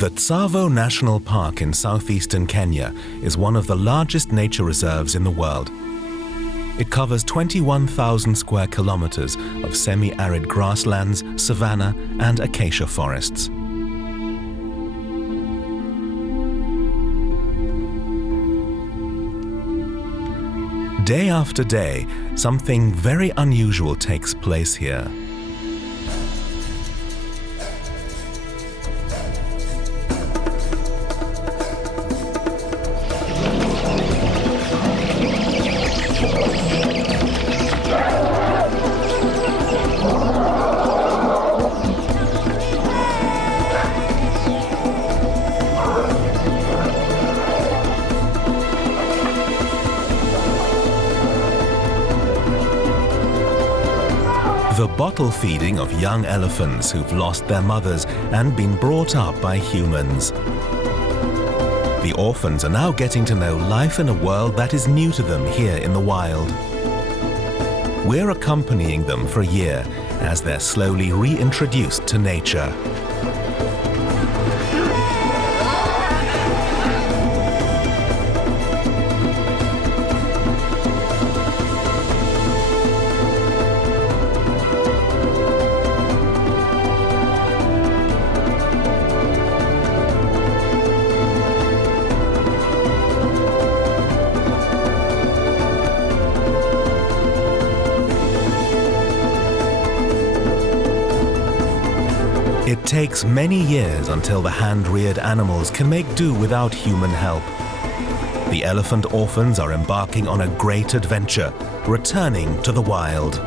The Tsavo National Park in southeastern Kenya is one of the largest nature reserves in the world. It covers 21,000 square kilometers of semi-arid grasslands, savanna, and acacia forests. Day after day, something very unusual takes place here. The bottle feeding of young elephants who've lost their mothers and been brought up by humans. The orphans are now getting to know life in a world that is new to them here in the wild. We're accompanying them for a year as they're slowly reintroduced to nature. It takes many years until the hand-reared animals can make do without human help. The elephant orphans are embarking on a great adventure, returning to the wild.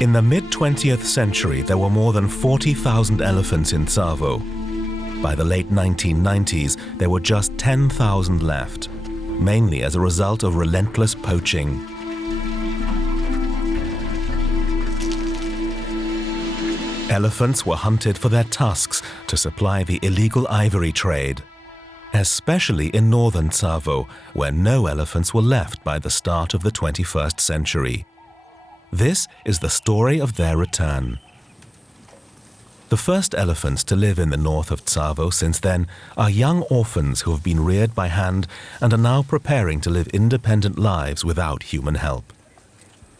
In the mid-20th century, there were more than 40,000 elephants in Tsavo. By the late 1990s, there were just 10,000 left, mainly as a result of relentless poaching. Elephants were hunted for their tusks to supply the illegal ivory trade, especially in northern Tsavo, where no elephants were left by the start of the 21st century. This is the story of their return. The first elephants to live in the north of Tsavo since then are young orphans who have been reared by hand and are now preparing to live independent lives without human help.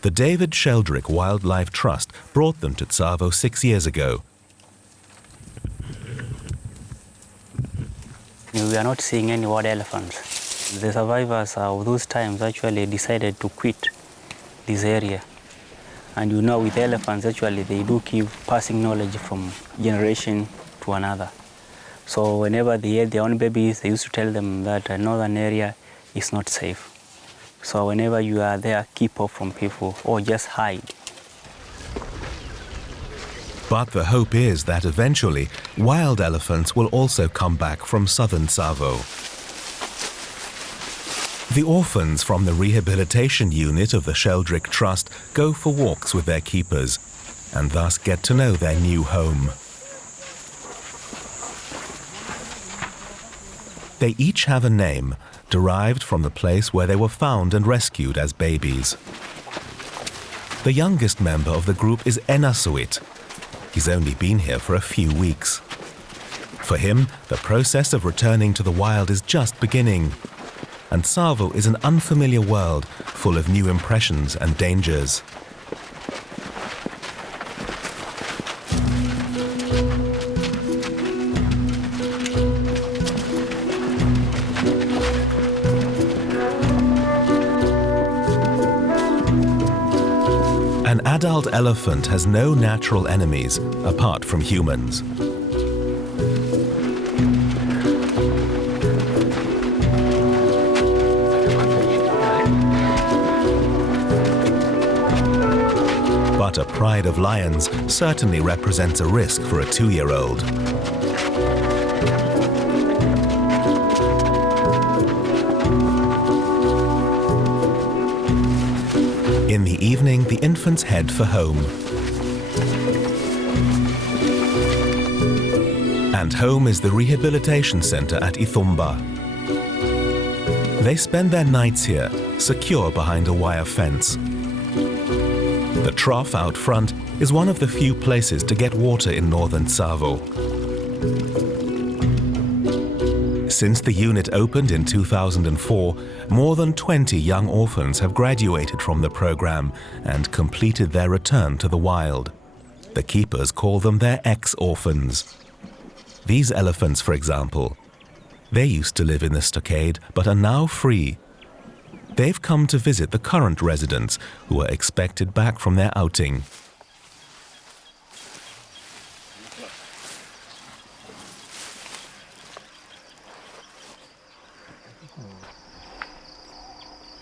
The David Sheldrick Wildlife Trust brought them to Tsavo 6 years ago. We are not seeing any wild elephants. The survivors of those times actually decided to quit this area. And you know, with elephants, actually, they do keep passing knowledge from generation to another. So whenever they had their own babies, they used to tell them that a northern area is not safe. So whenever you are there, keep off from people or just hide. But the hope is that eventually, wild elephants will also come back from southern Tsavo. The orphans from the rehabilitation unit of the Sheldrick Trust go for walks with their keepers and thus get to know their new home. They each have a name derived from the place where they were found and rescued as babies. The youngest member of the group is Enasuit. He's only been here for a few weeks. For him, the process of returning to the wild is just beginning. And Tsavo is an unfamiliar world full of new impressions and dangers. An adult elephant has no natural enemies apart from humans. But a pride of lions certainly represents a risk for a 2-year-old. evening, the infants head for home. And home is the rehabilitation center at Ithumba. They spend their nights here, secure behind a wire fence. The trough out front is one of the few places to get water in northern Tsavo. Since the unit opened in 2004, more than 20 young orphans have graduated from the program and completed their return to the wild. The keepers call them their ex-orphans. These elephants, for example, they used to live in the stockade but are now free. They've come to visit the current residents who are expected back from their outing.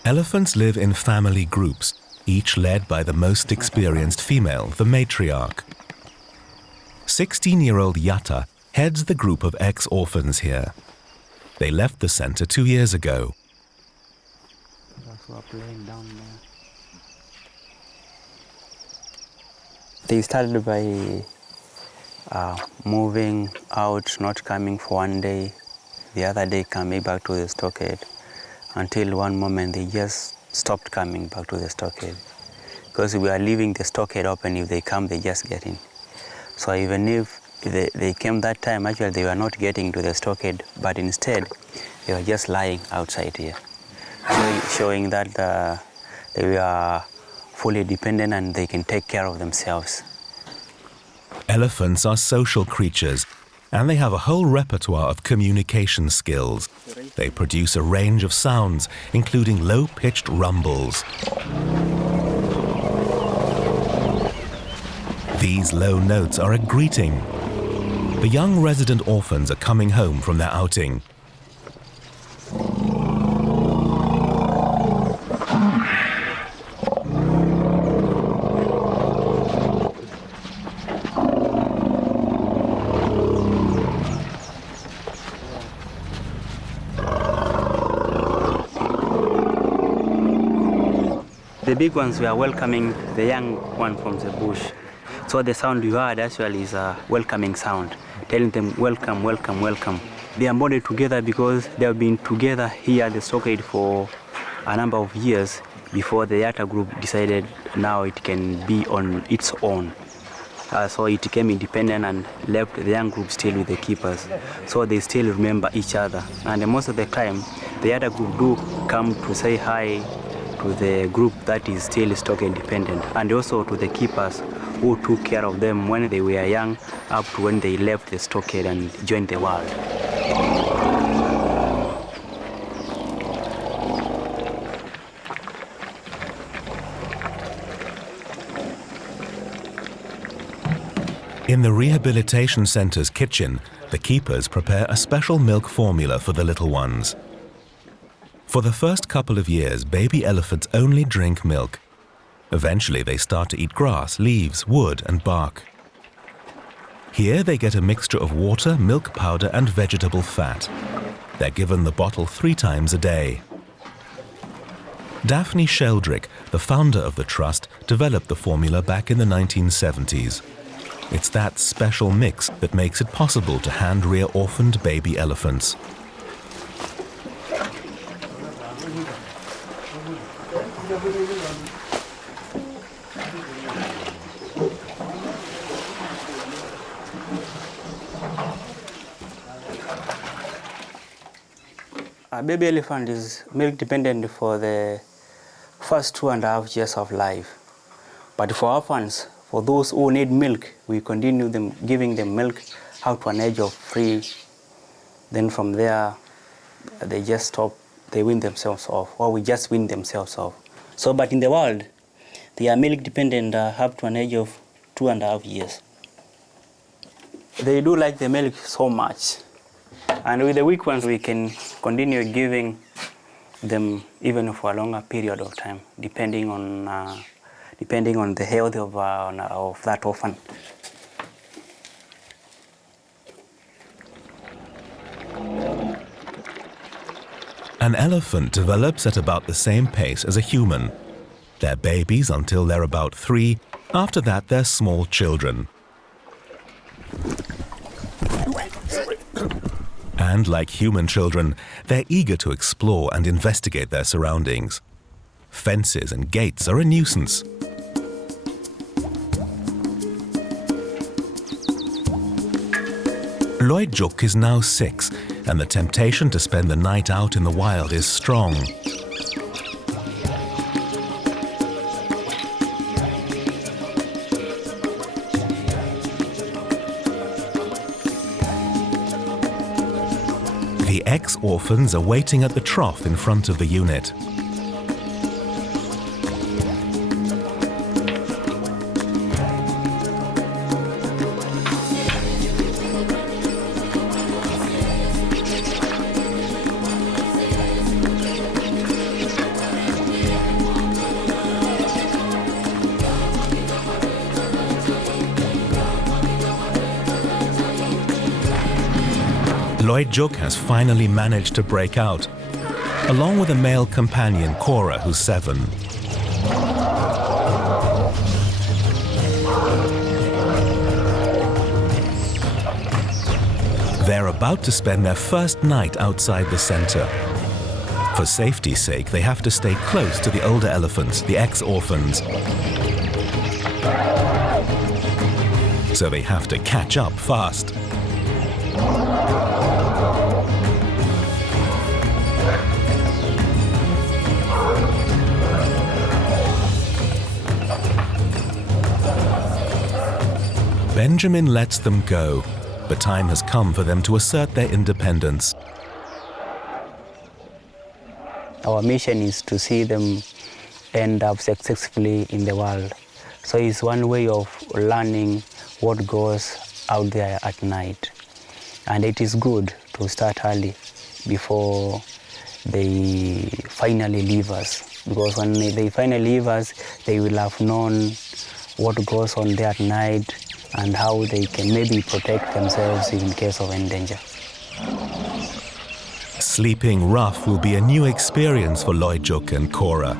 Elephants live in family groups, each led by the most experienced female, the matriarch. 16-year-old Yatta heads the group of ex-orphans here. They left the center 2 years ago. They started by moving out, not coming for one day, the other day coming back to the stockade, until one moment they just stopped coming back to the stockade. Because we are leaving the stockade open, if they come, they just get in. So even if they came that time, actually they were not getting to the stockade, but instead they were just lying outside here, showing that they were fully dependent and they can take care of themselves. Elephants are social creatures, and they have a whole repertoire of communication skills. They produce a range of sounds, including low-pitched rumbles. These low notes are a greeting. The young resident orphans are coming home from their outing. The big ones were welcoming the young one from the bush. So the sound you heard actually is a welcoming sound, telling them welcome, welcome, welcome. They are bonded together because they have been together here at the stockade for a number of years before the Yatta group decided now it can be on its own. So it became independent and left the young group still with the keepers. So they still remember each other. And most of the time, the Yatta group do come to say hi to the group that is still stock independent, and also to the keepers who took care of them when they were young up to when they left the stockade and joined the wild. In the rehabilitation center's kitchen, the keepers prepare a special milk formula for the little ones. For the first couple of years, baby elephants only drink milk. Eventually, they start to eat grass, leaves, wood, and bark. Here, they get a mixture of water, milk powder, and vegetable fat. They're given the bottle 3 times a day. David Sheldrick, the founder of the trust, developed the formula back in the 1970s. It's that special mix that makes it possible to hand-rear orphaned baby elephants. A baby elephant is milk dependent for the first 2.5 years of life. But for orphans, for those who need milk, we continue giving them milk up to an age of 3. Then from there, they just stop, they wean themselves off, or we just wean themselves off. So, but in the wild, they are milk dependent up to an age of 2.5 years. They do like the milk so much. And with the weak ones, we can continue giving them even for a longer period of time, depending on the health of that orphan. An elephant develops at about the same pace as a human. They're babies until they're about 3. After that, they're small children. And like human children, they're eager to explore and investigate their surroundings. Fences and gates are a nuisance. Lloyd-Juk is now 6, and the temptation to spend the night out in the wild is strong. The ex-orphans are waiting at the trough in front of the unit. Lloyd-Juk has finally managed to break out, along with a male companion, Cora, who's 7. They're about to spend their first night outside the center. For safety's sake, they have to stay close to the older elephants, the ex-orphans. So they have to catch up fast. Benjamin lets them go, but time has come for them to assert their independence. Our mission is to see them end up successfully in the world. So it's one way of learning what goes out there at night. And it is good to start early before they finally leave us. Because when they finally leave us, they will have known what goes on there at night and how they can maybe protect themselves in case of any danger. Sleeping rough will be a new experience for Lloyd-Juk and Cora.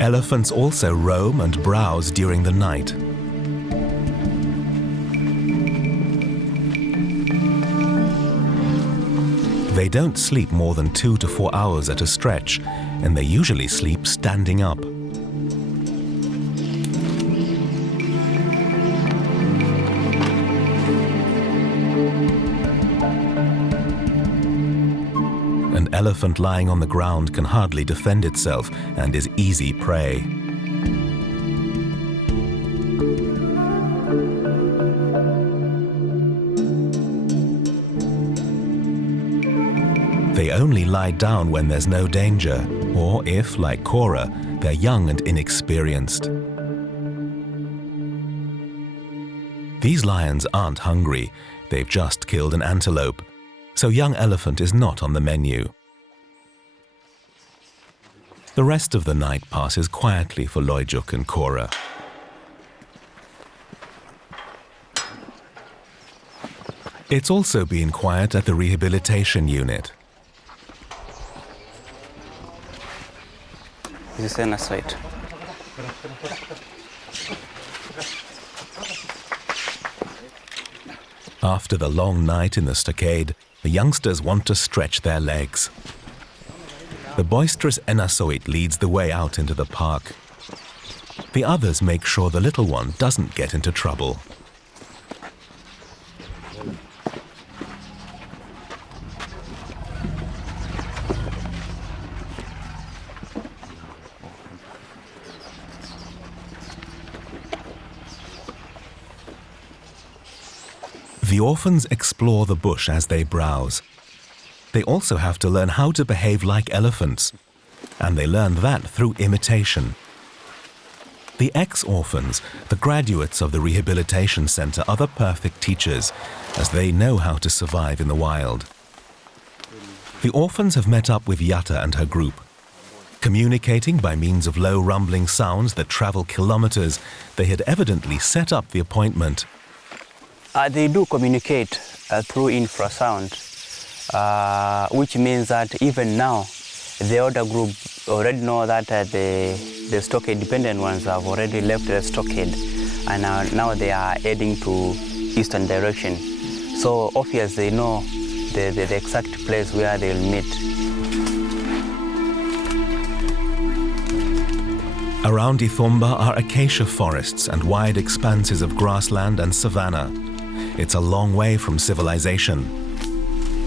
Elephants also roam and browse during the night. They don't sleep more than 2 to 4 hours at a stretch, and they usually sleep standing up. An elephant lying on the ground can hardly defend itself and is easy prey. They only lie down when there's no danger, or if, like Cora, they're young and inexperienced. These lions aren't hungry, they've just killed an antelope, so young elephant is not on the menu. The rest of the night passes quietly for Lloyd-Juk and Cora. It's also been quiet at the rehabilitation unit. This is an aside. After the long night in the stockade, the youngsters want to stretch their legs. The boisterous Enasoit leads the way out into the park. The others make sure the little one doesn't get into trouble. The orphans explore the bush as they browse. They also have to learn how to behave like elephants, and they learn that through imitation. The ex-orphans, the graduates of the rehabilitation center, are the perfect teachers, as they know how to survive in the wild. The orphans have met up with Yatta and her group. Communicating by means of low rumbling sounds that travel kilometers, they had evidently set up the appointment. They do communicate through infrasound, which means that even now, the older group already know that the stockade-dependent ones have already left the stockade, and now they are heading to eastern direction. So obviously they know the exact place where they'll meet. Around Ithomba are acacia forests and wide expanses of grassland and savanna. It's a long way from civilization.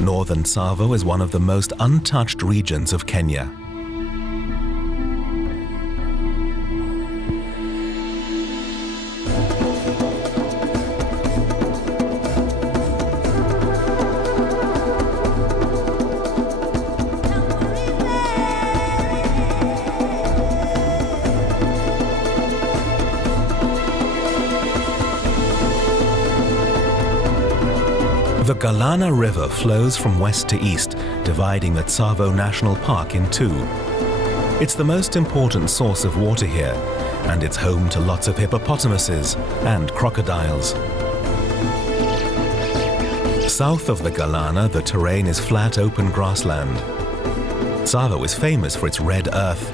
Northern Tsavo is one of the most untouched regions of Kenya. The Galana River flows from west to east, dividing the Tsavo National Park in two. It's the most important source of water here, and it's home to lots of hippopotamuses and crocodiles. South of the Galana, the terrain is flat, open grassland. Tsavo is famous for its red earth.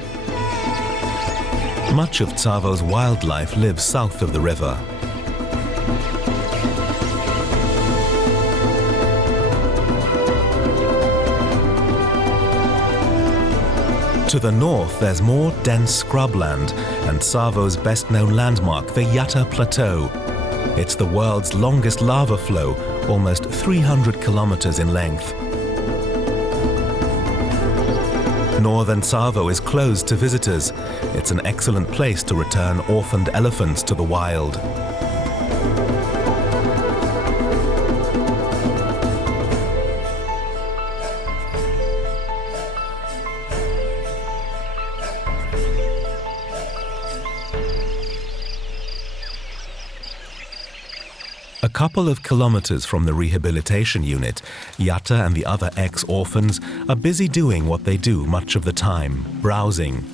Much of Tsavo's wildlife lives south of the river. To the north, there's more dense scrubland and Tsavo's best-known landmark, the Yatta Plateau. It's the world's longest lava flow, almost 300 kilometers in length. Northern Tsavo is closed to visitors. It's an excellent place to return orphaned elephants to the wild. A couple of kilometers from the rehabilitation unit, Yatta and the other ex-orphans are busy doing what they do much of the time, browsing.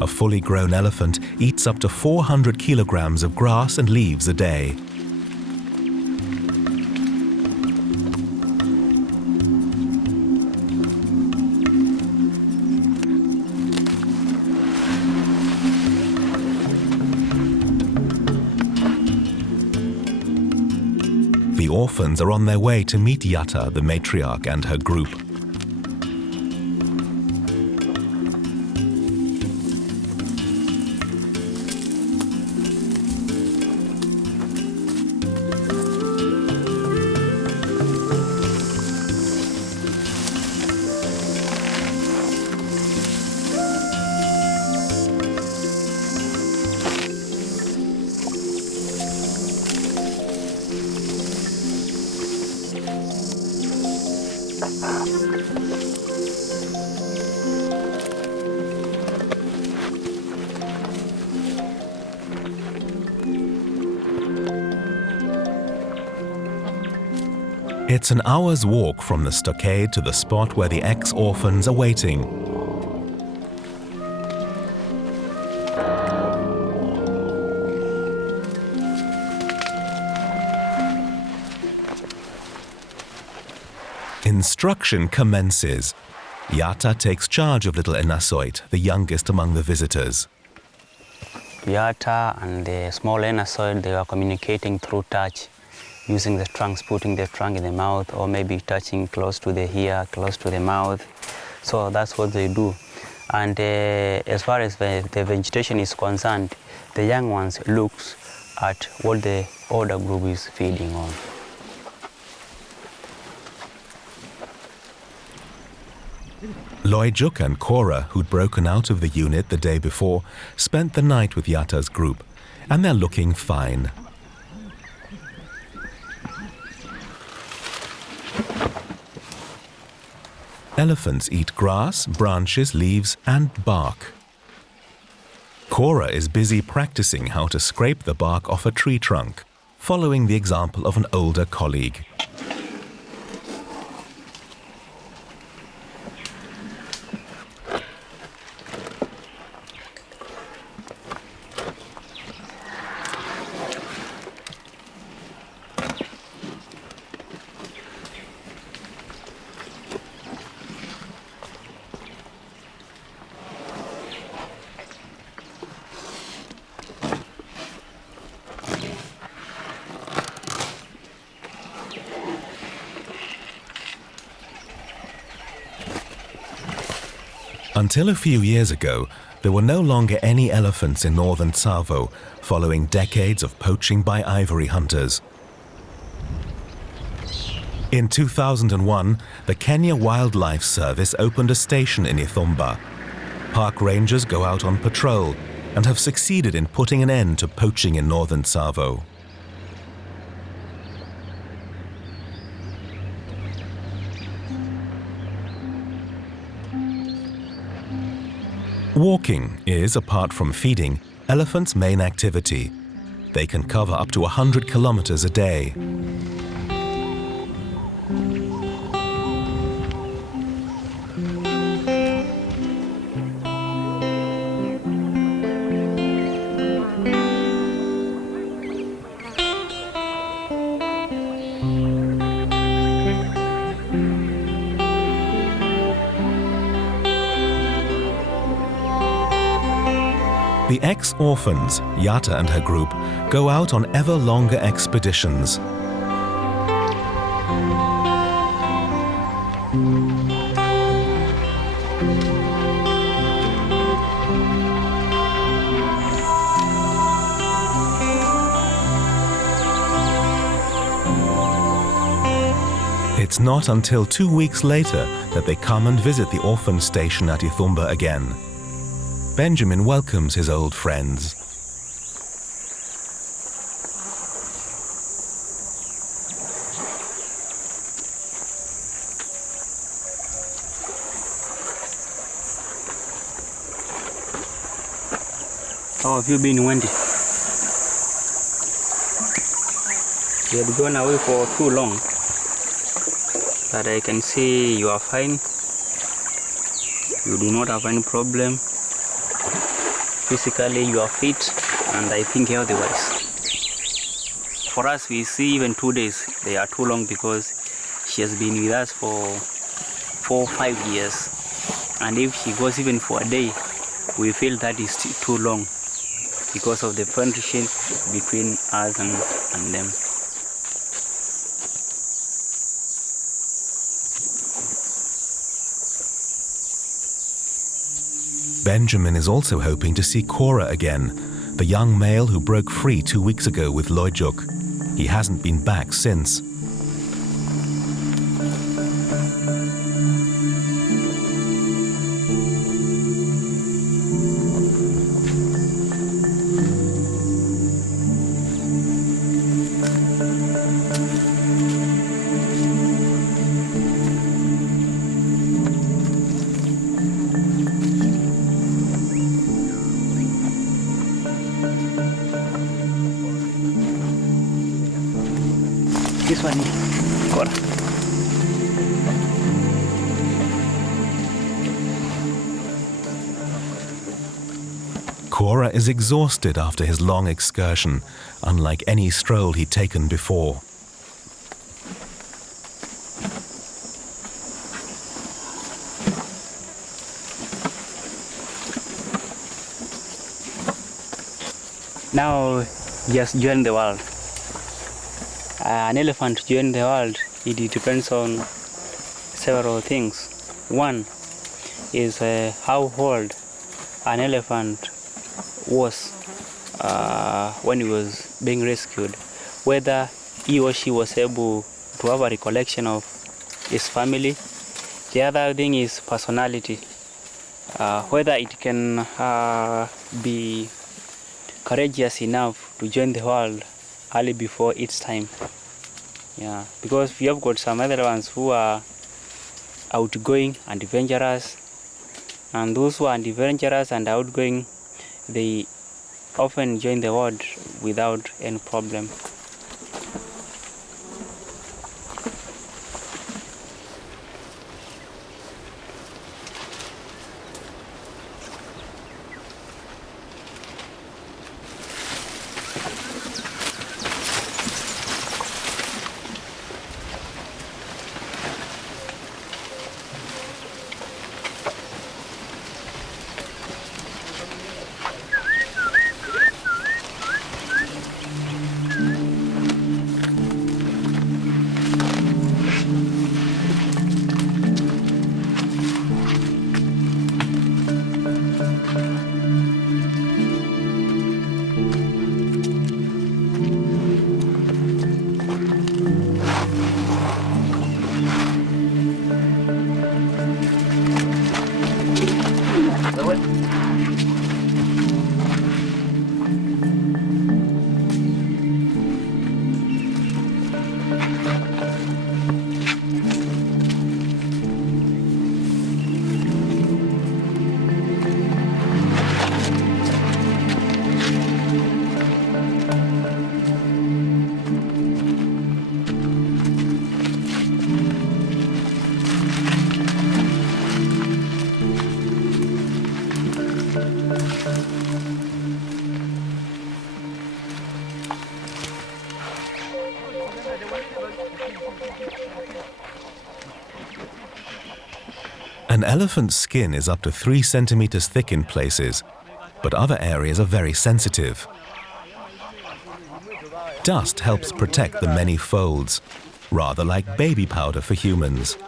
A fully grown elephant eats up to 400 kilograms of grass and leaves a day. The orphans are on their way to meet Yatta, the matriarch, and her group. It's an hour's walk from the stockade to the spot where the ex-orphans are waiting. Instruction commences. Yatta takes charge of little Enasoit, the youngest among the visitors. Yatta and the small Enasoid, they are communicating through touch, using the trunks, putting the trunk in the mouth, or maybe touching close to the ear, close to the mouth. So that's what they do. And as far as the vegetation is concerned, the young ones look at what the older group is feeding on. Loijuk and Cora, who'd broken out of the unit the day before, spent the night with Yatta's group, and they're looking fine. Elephants eat grass, branches, leaves, and bark. Cora is busy practicing how to scrape the bark off a tree trunk, following the example of an older colleague. Until a few years ago, there were no longer any elephants in northern Tsavo following decades of poaching by ivory hunters. In 2001, the Kenya Wildlife Service opened a station in Ithumba. Park rangers go out on patrol and have succeeded in putting an end to poaching in northern Tsavo. Walking is, apart from feeding, elephants' main activity. They can cover up to 100 kilometers a day. The ex-orphans, Yata and her group, go out on ever longer expeditions. It's not until 2 weeks later that they come and visit the orphan station at Ithumba again. Benjamin welcomes his old friends. How have you been, Wendy? You had gone away for too long, but I can see you are fine. You do not have any problem. Physically you are fit, and I think healthy-wise. For us, we see even 2 days, they are too long because she has been with us for 4 or 5 years. And if she goes even for a day, we feel that is too long because of the friendship between us and them. Benjamin is also hoping to see Cora again, the young male who broke free 2 weeks ago with Loijuk. He hasn't been back since. This one, Cora. Cora is exhausted after his long excursion, unlike any stroll he'd taken before. Now, just join the world. An elephant join the world, it depends on several things. One is how old an elephant was when he was being rescued, whether he or she was able to have a recollection of his family. The other thing is personality, whether it can be courageous enough to join the world early before its time. Yeah, because we have got some other ones who are outgoing and adventurous, and those who are adventurous and outgoing, they often join the world without any problem. An elephant's skin is up to 3 centimeters thick in places, but other areas are very sensitive. Dust helps protect the many folds, rather like baby powder for humans.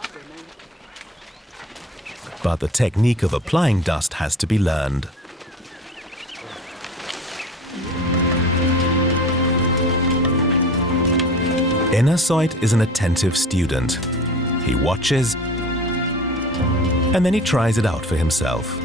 But the technique of applying dust has to be learned. Inasoit is an attentive student. He watches, and then he tries it out for himself.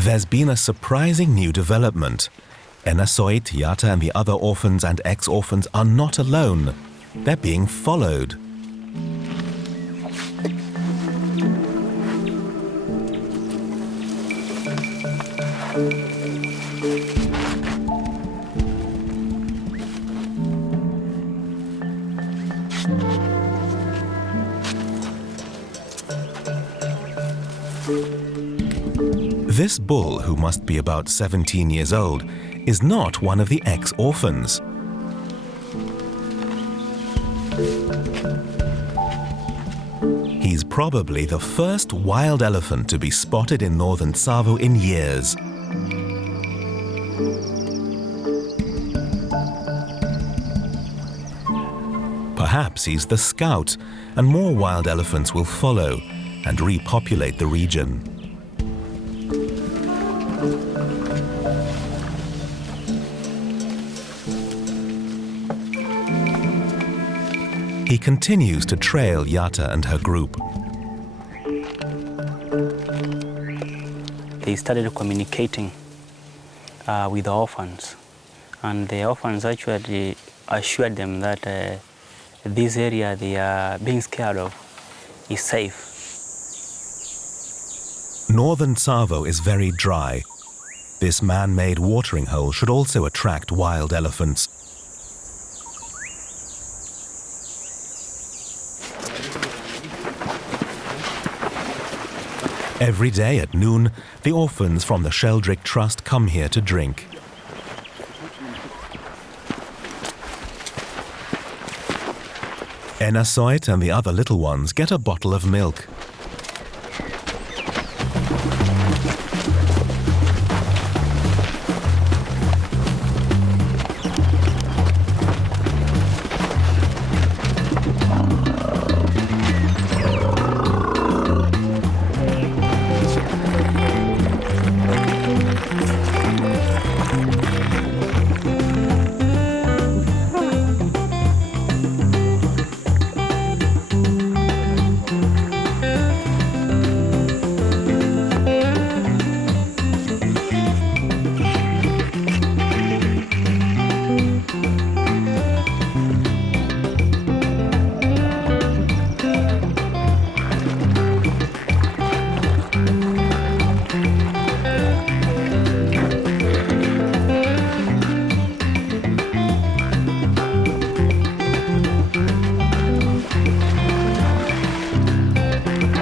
There's been a surprising new development. Inasoit, Yatta and the other orphans and ex-orphans are not alone. They're being followed. This bull, who must be about 17 years old, is not one of the ex-orphans. He's probably the first wild elephant to be spotted in northern Tsavo in years. Perhaps he's the scout, and more wild elephants will follow and repopulate the region. He continues to trail Yatta and her group. They started communicating with the orphans, and the orphans actually assured them that this area they are being scared of is safe. Northern Tsavo is very dry. This man-made watering hole should also attract wild elephants. Every day at noon, the orphans from the Sheldrick Trust come here to drink. Inasoit and the other little ones get a bottle of milk.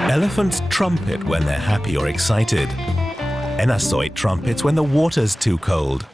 Elephants trumpet when they're happy or excited. Inasoit trumpets when the water's too cold.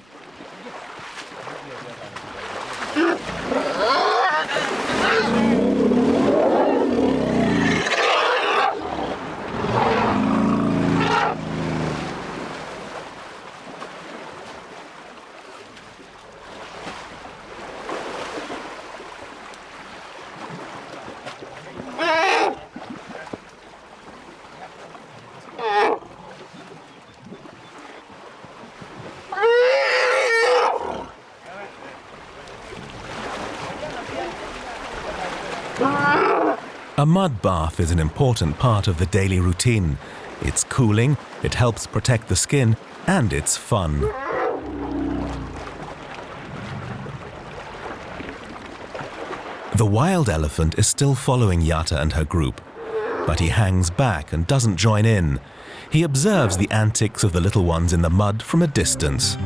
A mud bath is an important part of the daily routine. It's cooling, it helps protect the skin, and it's fun. The wild elephant is still following Yatta and her group, but he hangs back and doesn't join in. He observes the antics of the little ones in the mud from a distance.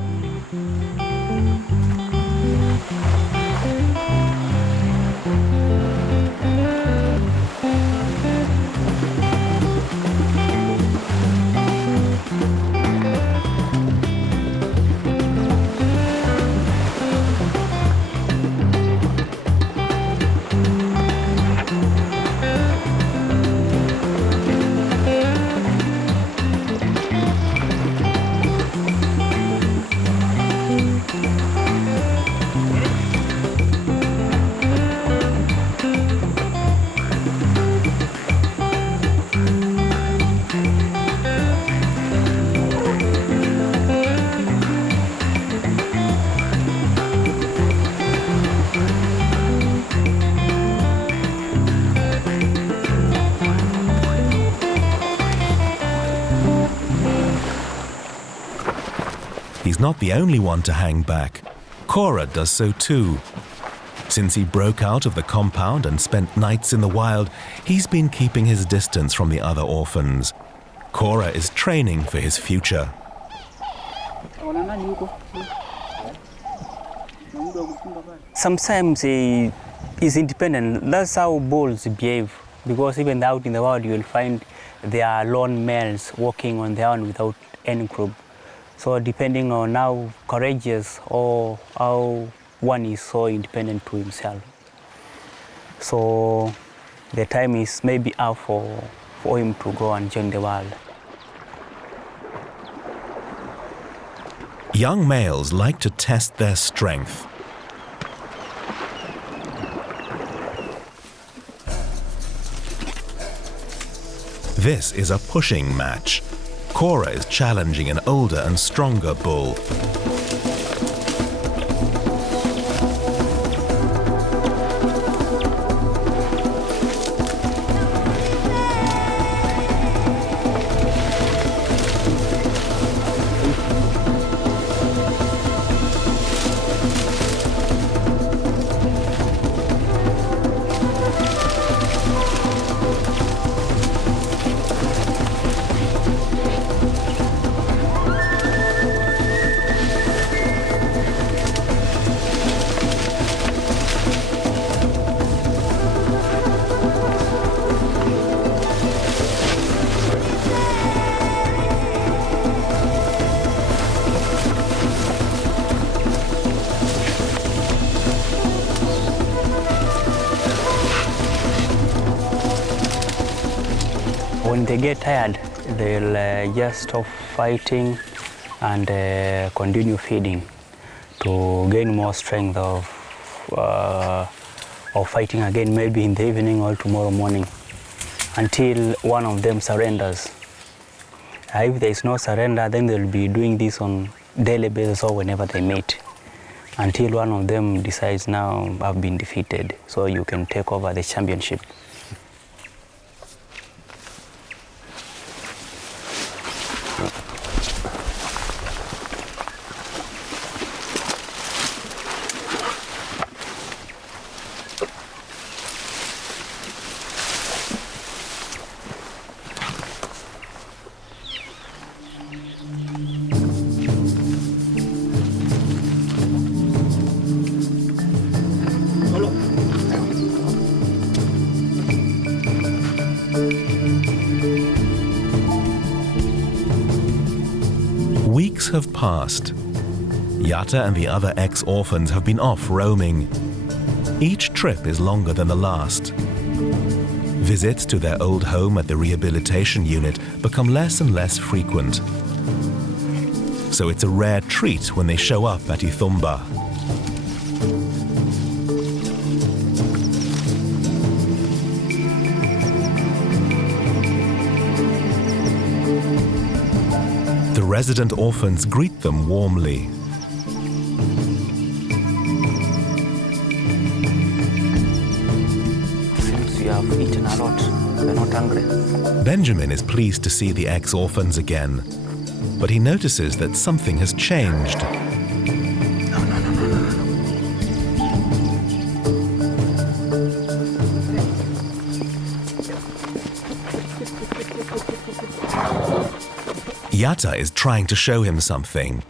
He's not the only one to hang back. Cora does so too. Since he broke out of the compound and spent nights in the wild, he's been keeping his distance from the other orphans. Cora is training for his future. Sometimes he's independent. That's how bulls behave, because even out in the wild you'll find they are lone males walking on their own without any group. So depending on how courageous or how one is so independent to himself. So the time is maybe up for him to go and join the wild. Young males like to test their strength. This is a pushing match. Cora is challenging an older and stronger bull. When they get tired, they'll just stop fighting and continue feeding to gain more strength of fighting again, maybe in the evening or tomorrow morning, until one of them surrenders. If there is no surrender, then they'll be doing this on daily basis or whenever they meet, until one of them decides, now I've been defeated, so you can take over the championship. Weeks have passed. Yatta and the other ex-orphans have been off roaming. Each trip is longer than the last. Visits to their old home at the rehabilitation unit become less and less frequent. So it's a rare treat when they show up at Ithumba. The resident orphans greet them warmly. Since you have eaten a lot, hungry. Benjamin is pleased to see the ex-orphans again, but he notices that something has changed. Yatta is trying to show him something.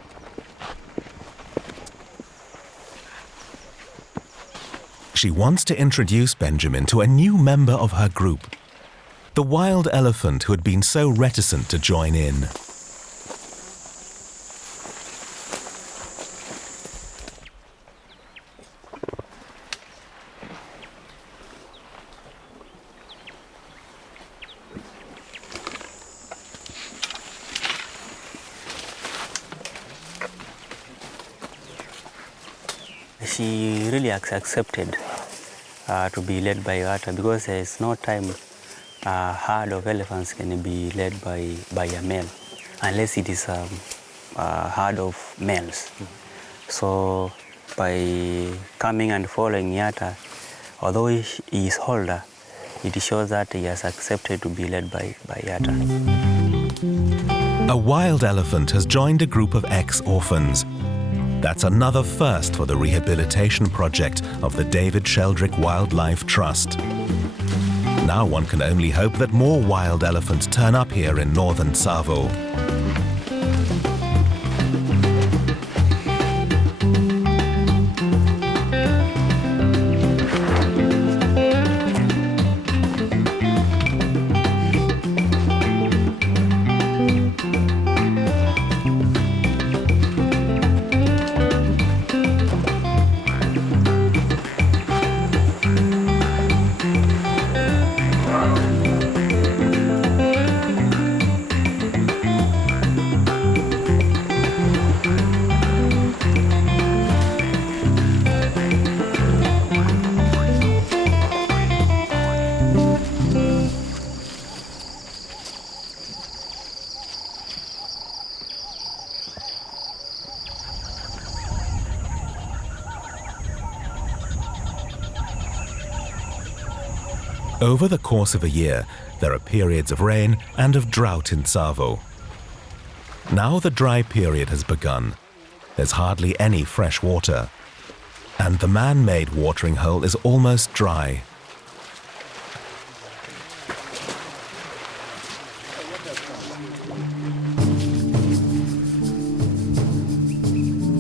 She wants to introduce Benjamin to a new member of her group, the wild elephant who had been so reticent to join in. She really accepted to be led by Yatta, because there is no time a herd of elephants can be led by a male, unless it is a herd of males. So by coming and following Yatta, although he is older, it shows that he has accepted to be led by Yatta. A wild elephant has joined a group of ex-orphans. That's another first for the rehabilitation project of the David Sheldrick Wildlife Trust. Now one can only hope that more wild elephants turn up here in northern Tsavo. Over the course of a year, there are periods of rain and of drought in Tsavo. Now the dry period has begun. There's hardly any fresh water, and the man-made watering hole is almost dry.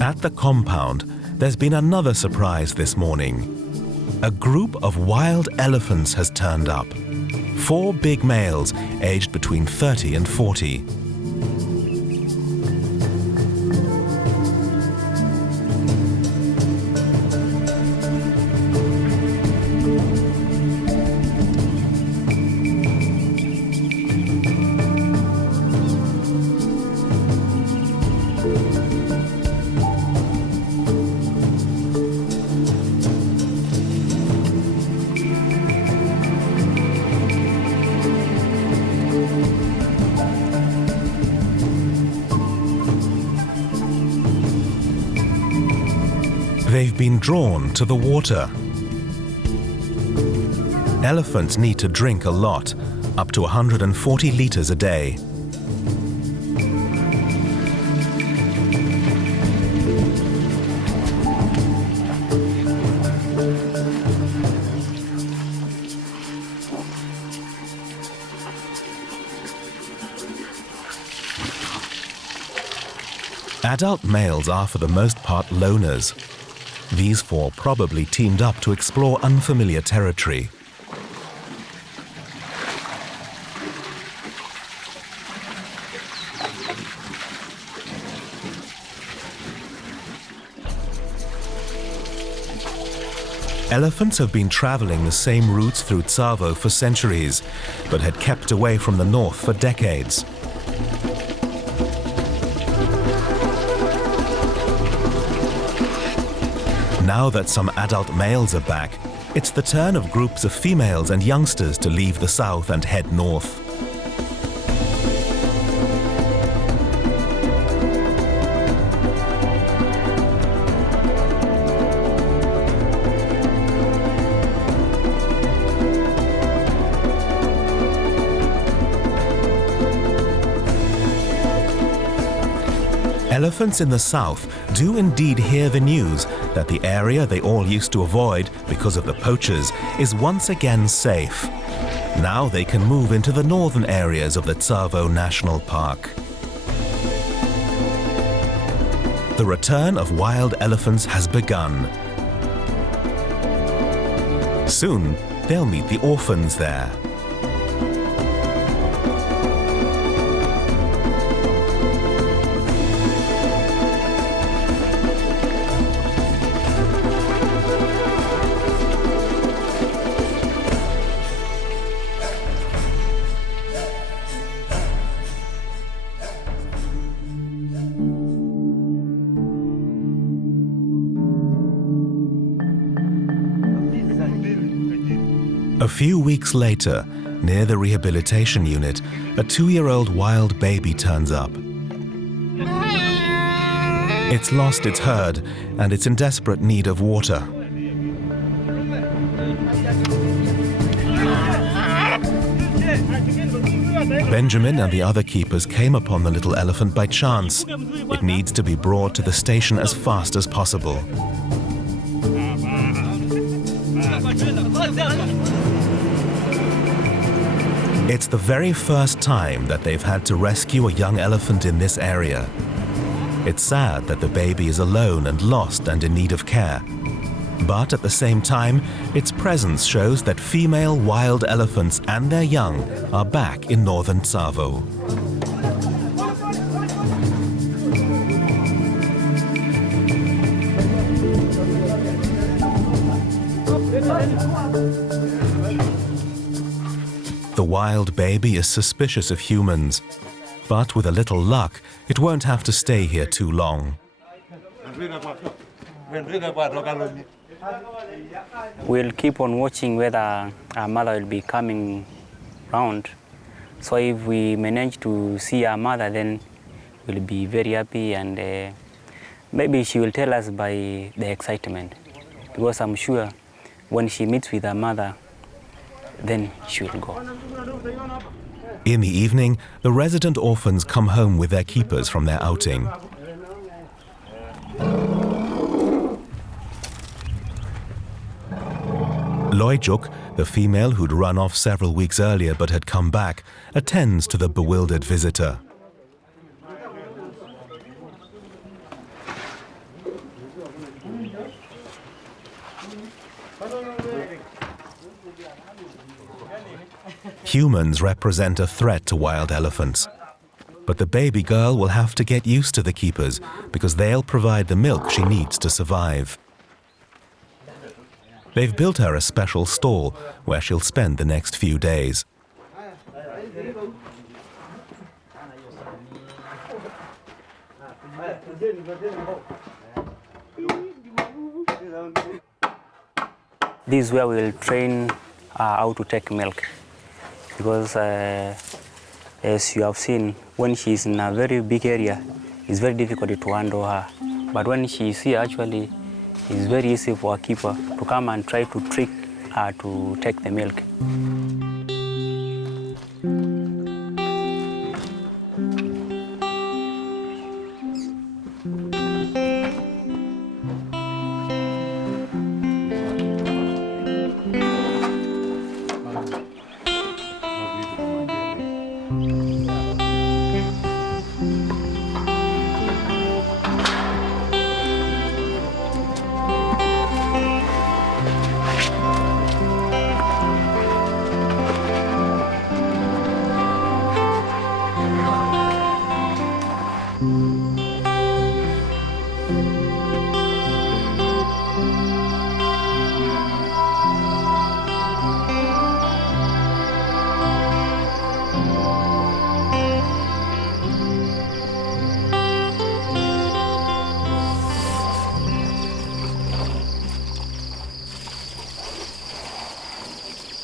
At the compound, there's been another surprise this morning. A group of wild elephants has turned up. 4 big males, aged between 30 and 40. They've been drawn to the water. Elephants need to drink a lot, up to 140 liters a day. Adult males are for the most part loners. These 4 probably teamed up to explore unfamiliar territory. Elephants have been traveling the same routes through Tsavo for centuries, but had kept away from the north for decades. Now that some adult males are back, it's the turn of groups of females and youngsters to leave the south and head north. Elephants in the south do indeed hear the news that the area they all used to avoid because of the poachers is once again safe. Now they can move into the northern areas of the Tsavo National Park. The return of wild elephants has begun. Soon, they'll meet the orphans there. A few weeks later, near the rehabilitation unit, a 2-year-old wild baby turns up. It's lost its herd and it's in desperate need of water. Benjamin and the other keepers came upon the little elephant by chance. It needs to be brought to the station as fast as possible. It's the very first time that they've had to rescue a young elephant in this area. It's sad that the baby is alone and lost and in need of care. But at the same time, its presence shows that female wild elephants and their young are back in northern Tsavo. The wild baby is suspicious of humans, but with a little luck, it won't have to stay here too long. We'll keep on watching whether our mother will be coming round. So if we manage to see our mother, then we'll be very happy, and maybe she will tell us by the excitement, because I'm sure when she meets with her mother, then she will go. In the evening, the resident orphans come home with their keepers from their outing. Loijuk, the female who'd run off several weeks earlier but had come back, attends to the bewildered visitor. Humans represent a threat to wild elephants. But the baby girl will have to get used to the keepers because they'll provide the milk she needs to survive. They've built her a special stall where she'll spend the next few days. This is where we'll train how to take milk. Because as you have seen, when she's in a very big area, it's very difficult to handle her. But when she's here, actually, it's very easy for a keeper to come and try to trick her to take the milk.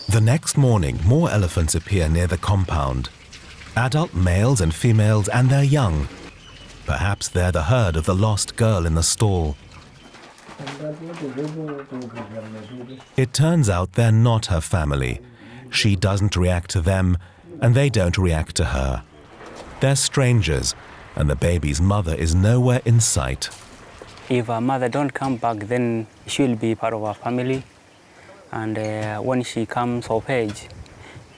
The next morning, more elephants appear near the compound. Adult males and females and their young. Perhaps they're the herd of the lost girl in the stall. It turns out they're not her family. She doesn't react to them, and they don't react to her. They're strangers, and the baby's mother is nowhere in sight. If our mother don't come back, then she'll be part of our family. And when she comes of age,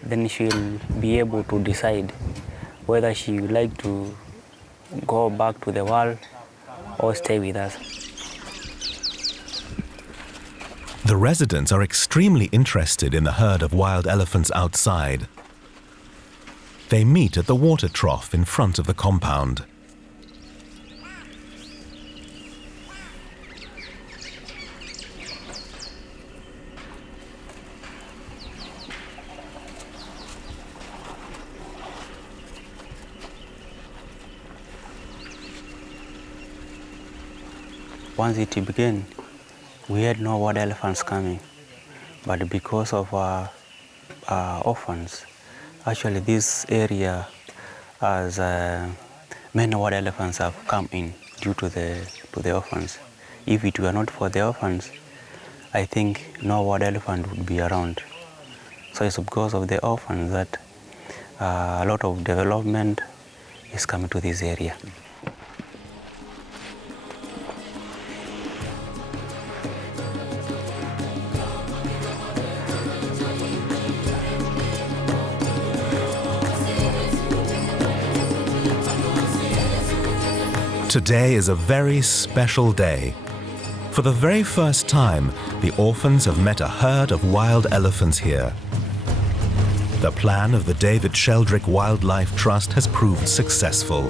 then she'll be able to decide whether she would like to go back to the world or stay with us. The residents are extremely interested in the herd of wild elephants outside. They meet at the water trough in front of the compound. Once it began, we had no wild elephants coming, but because of orphans, actually this area has many wild elephants have come in due to the orphans. If it were not for the orphans, I think no wild elephant would be around. So it's because of the orphans that a lot of development is coming to this area. Today is a very special day. For the very first time, the orphans have met a herd of wild elephants here. The plan of the David Sheldrick Wildlife Trust has proved successful.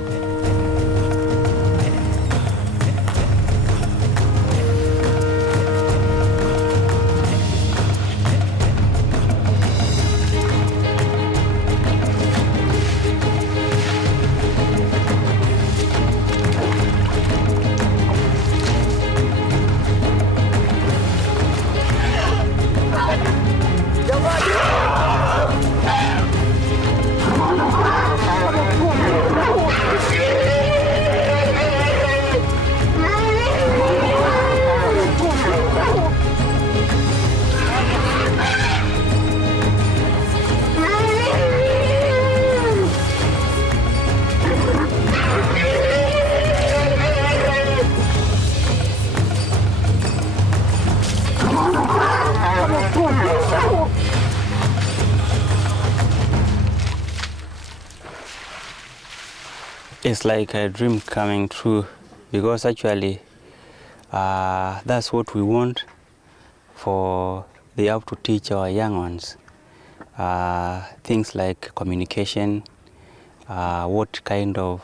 It's like a dream coming true, because actually that's what we want for they have to teach our young ones. Things like communication, what kind of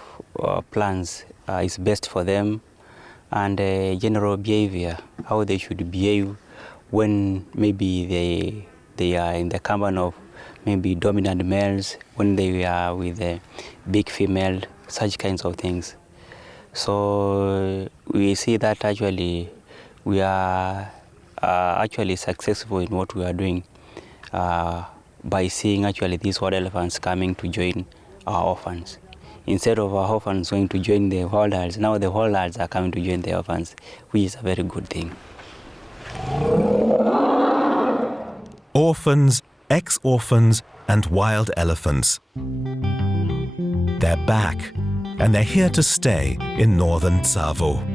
plans is best for them, and general behavior, how they should behave when maybe they are in the company of maybe dominant males, when they are with a big female, such kinds of things. So we see that actually we are actually successful in what we are doing by seeing actually these wild elephants coming to join our orphans. Instead of our orphans going to join the wild herds, now the wild herds are coming to join the orphans, which is a very good thing. Orphans, ex-orphans, and wild elephants. They're back, and they're here to stay in northern Tsavo.